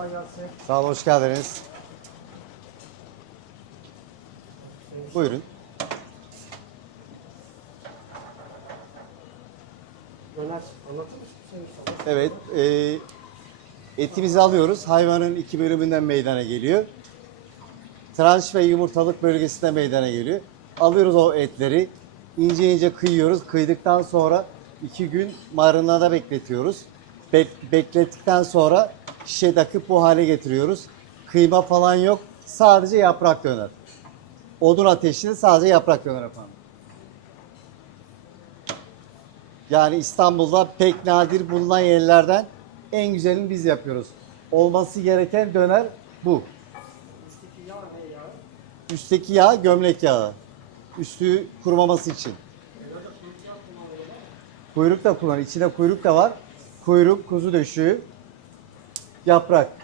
Kolay gelsin. Sağ olun, hoş geldiniz. Buyurun. Döner anlatır mısın? Sen sana. Evet, e, etimizi alıyoruz. Hayvanın iki bölümünden meydana geliyor. Tranş ve yumurtalık bölgesinde meydana geliyor. Alıyoruz o etleri, ince ince kıyıyoruz. Kıydıktan sonra iki gün marinada bekletiyoruz. Bek- beklettikten sonra şişe takıp bu hale getiriyoruz. Kıyma falan yok, sadece yaprak döner. Odun ateşinde sadece yaprak döner efendim. Yani İstanbul'da pek nadir bulunan yerlerden en güzelini biz yapıyoruz. Olması gereken döner bu. Üstteki yağ ne yağı? Üstteki yağ gömlek yağı. Üstü kurumaması için. Kuyruk da kullan. İçinde kuyruk da var. Kuyruk, kuzu döşüğü, yaprak.